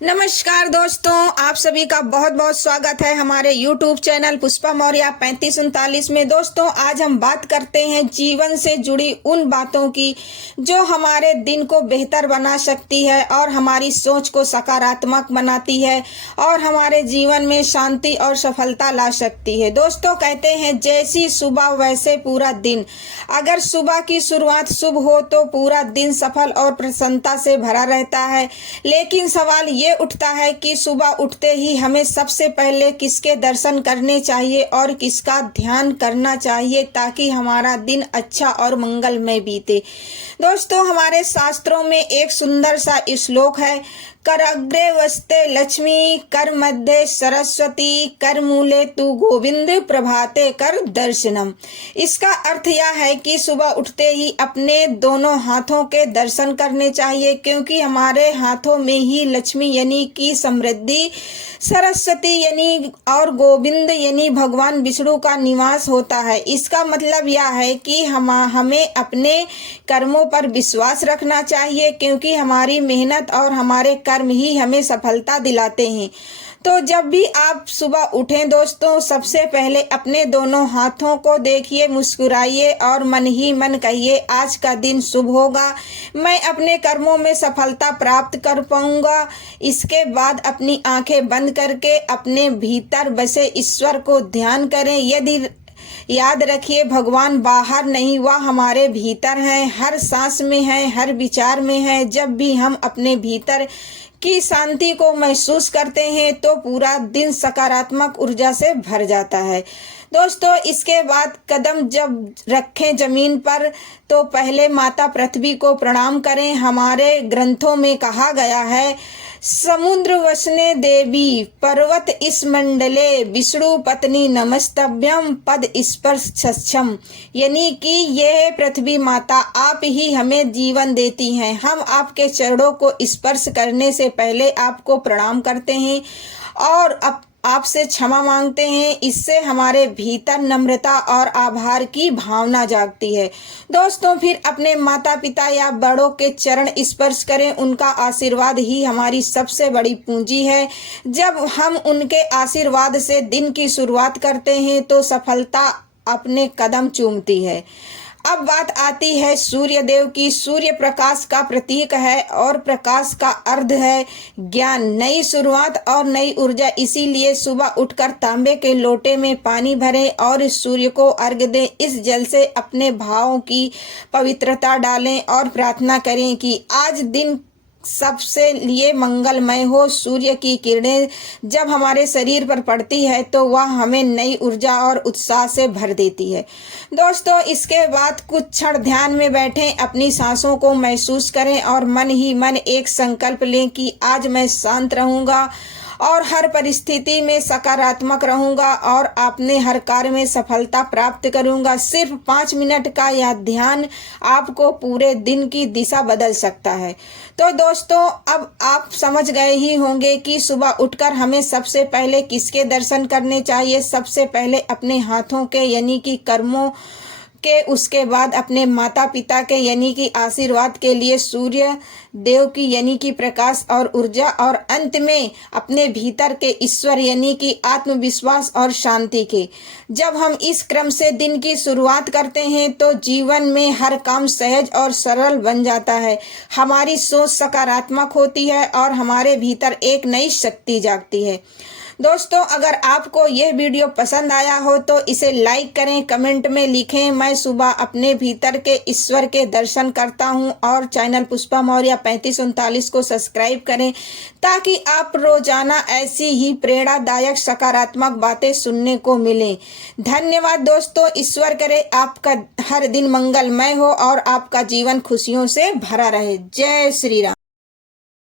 नमस्कार दोस्तों, आप सभी का बहुत बहुत स्वागत है हमारे YouTube चैनल पुष्पा मौर्य 3539 में। दोस्तों, आज हम बात करते हैं जीवन से जुड़ी उन बातों की जो हमारे दिन को बेहतर बना सकती है और हमारी सोच को सकारात्मक बनाती है और हमारे जीवन में शांति और सफलता ला सकती है। दोस्तों, कहते हैं जैसी सुबह वैसे पूरा दिन। अगर सुबह की शुरुआत शुभ हो तो पूरा दिन सफल और प्रसन्नता से भरा रहता है। लेकिन सवाल ये उठता है कि सुबह उठते ही हमें सबसे पहले किसके दर्शन करने चाहिए और किसका ध्यान करना चाहिए ताकि हमारा दिन अच्छा और मंगलमय बीते। दोस्तों, हमारे शास्त्रों में एक सुंदर सा श्लोक है, कर अग्रे वस्ते लक्ष्मी, कर मध्य सरस्वती, कर मूले तू गोविंद, प्रभाते कर दर्शनम। इसका अर्थ यह है कि सुबह उठते ही अपने दोनों हाथों के दर्शन करने चाहिए, क्योंकि हमारे हाथों में ही लक्ष्मी यानी कि समृद्धि, सरस्वती यानी और गोविंद यानी भगवान विष्णु का निवास होता है। इसका मतलब यह है कि हमें अपने कर्मों पर विश्वास रखना चाहिए, क्योंकि हमारी मेहनत और हमारे कर्म ही हमें सफलता दिलाते हैं। तो जब भी आप सुबह उठें दोस्तों, सबसे पहले अपने दोनों हाथों को देखिए, मुस्कुराइए और मन ही मन कहिए आज का दिन शुभ होगा, मैं अपने कर्मों में सफलता प्राप्त कर पाऊंगा। इसके बाद अपनी आंखें बंद करके अपने भीतर बसे ईश्वर को ध्यान करें। यदि याद रखिए, भगवान बाहर नहीं, वह हमारे भीतर हैं, हर सांस में है, हर विचार में है। जब भी हम अपने भीतर की शांति को महसूस करते हैं तो पूरा दिन सकारात्मक ऊर्जा से भर जाता है। दोस्तों, इसके बाद कदम जब रखें जमीन पर तो पहले माता पृथ्वी को प्रणाम करें। हमारे ग्रंथों में कहा गया है, समुद्र वसने देवी, पर्वत इस मंडले, विष्णु पत्नी नमस्तभ्यम, पद स्पर्श सक्षम। यानी कि यह पृथ्वी माता, आप ही हमें जीवन देती हैं। हम आपके चरणों को स्पर्श करने से पहले आपको प्रणाम करते हैं और आपसे क्षमा मांगते हैं। इससे हमारे भीतर नम्रता और आभार की भावना जागती है। दोस्तों, फिर अपने माता पिता या बड़ों के चरण स्पर्श करें। उनका आशीर्वाद ही हमारी सबसे बड़ी पूंजी है। जब हम उनके आशीर्वाद से दिन की शुरुआत करते हैं तो सफलता अपने कदम चूमती है। अब बात आती है सूर्य देव की। सूर्य प्रकाश का प्रतीक है और प्रकाश का अर्थ है ज्ञान, नई शुरुआत और ऊर्जा ऊर्जा। इसीलिए सुबह उठकर तांबे के लोटे में पानी भरें और सूर्य को अर्घ्य दें। इस जल से अपने भावों की पवित्रता डालें और प्रार्थना करें कि आज दिन सबसे लिए मंगलमय हो। सूर्य की किरणें जब हमारे शरीर पर पड़ती है तो वह हमें नई ऊर्जा और उत्साह से भर देती है। दोस्तों, इसके बाद कुछ क्षण ध्यान में बैठें, अपनी सांसों को महसूस करें और मन ही मन एक संकल्प लें कि आज मैं शांत रहूंगा और हर परिस्थिति में सकारात्मक रहूंगा और अपने हर कार्य में सफलता प्राप्त करूंगा। सिर्फ 5 मिनट का यह ध्यान आपको पूरे दिन की दिशा बदल सकता है। तो दोस्तों, अब आप समझ गए ही होंगे कि सुबह उठकर हमें सबसे पहले किसके दर्शन करने चाहिए। सबसे पहले अपने हाथों के यानी कि कर्मों के, उसके बाद अपने माता पिता के यानी कि आशीर्वाद के लिए सूर्य देव की यानी कि प्रकाश और ऊर्जा, और अंत में अपने भीतर के ईश्वर यानी कि आत्मविश्वास और शांति के। जब हम इस क्रम से दिन की शुरुआत करते हैं तो जीवन में हर काम सहज और सरल बन जाता है। हमारी सोच सकारात्मक होती है और हमारे भीतर एक नई शक्ति जागती है। दोस्तों, अगर आपको यह वीडियो पसंद आया हो तो इसे लाइक करें, कमेंट में लिखें मैं सुबह अपने भीतर के ईश्वर के दर्शन करता हूं, और चैनल पुष्पा मौर्य 3539 को सब्सक्राइब करें ताकि आप रोजाना ऐसी ही प्रेरणादायक सकारात्मक बातें सुनने को मिले। धन्यवाद दोस्तों। ईश्वर करे आपका हर दिन मंगलमय हो और आपका जीवन खुशियों से भरा रहे। जय श्री राम।